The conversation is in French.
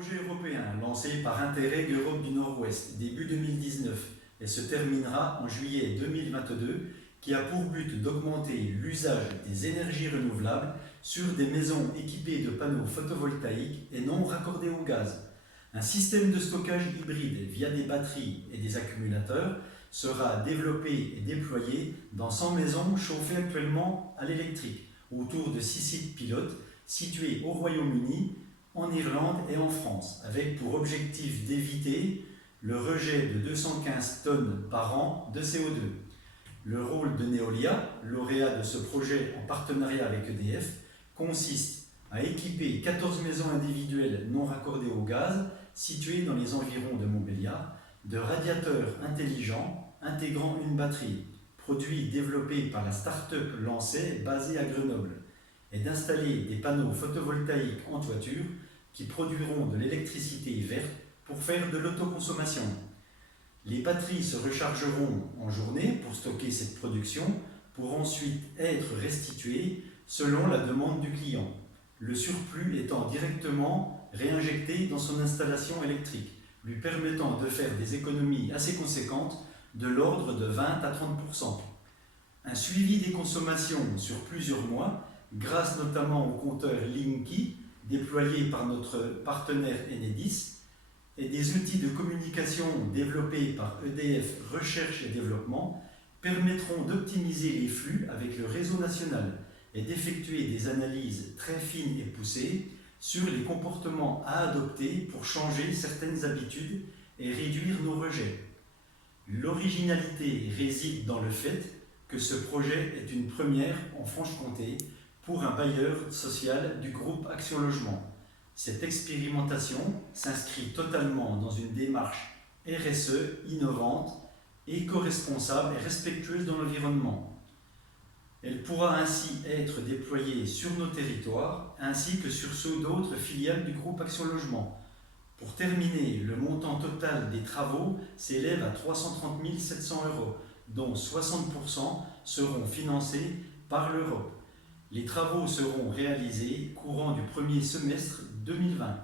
Projet européen lancé par Interreg Europe du Nord-Ouest début 2019 et se terminera en juillet 2022 qui a pour but d'augmenter l'usage des énergies renouvelables sur des maisons équipées de panneaux photovoltaïques et non raccordées au gaz. Un système de stockage hybride via des batteries et des accumulateurs sera développé et déployé dans 100 maisons chauffées actuellement à l'électrique, autour de 6 sites pilotes situés au Royaume-Uni, en Irlande et en France, avec pour objectif d'éviter le rejet de 215 tonnes par an de CO2. Le rôle de Neolia, lauréat de ce projet en partenariat avec EDF, consiste à équiper 14 maisons individuelles non raccordées au gaz, situées dans les environs de Montbéliard, de radiateurs intelligents intégrant une batterie, produit développé par la start-up Lancet basée à Grenoble, et d'installer des panneaux photovoltaïques en toiture qui produiront de l'électricité verte pour faire de l'autoconsommation. Les batteries se rechargeront en journée pour stocker cette production, pour ensuite être restituées selon la demande du client, le surplus étant directement réinjecté dans son installation électrique, lui permettant de faire des économies assez conséquentes de l'ordre de 20 à 30%. Un suivi des consommations sur plusieurs mois, grâce notamment au compteur Linky, déployé par notre partenaire Enedis, et des outils de communication développés par EDF Recherche et Développement permettront d'optimiser les flux avec le réseau national et d'effectuer des analyses très fines et poussées sur les comportements à adopter pour changer certaines habitudes et réduire nos rejets. L'originalité réside dans le fait que ce projet est une première en Franche-Comté pour un bailleur social du groupe Action Logement. Cette expérimentation s'inscrit totalement dans une démarche RSE innovante, éco-responsable et respectueuse de l'environnement. Elle pourra ainsi être déployée sur nos territoires ainsi que sur ceux d'autres filiales du groupe Action Logement. Pour terminer, le montant total des travaux s'élève à 330 700 €, dont 60% seront financés par l'Europe. Les travaux seront réalisés courant du premier semestre 2020.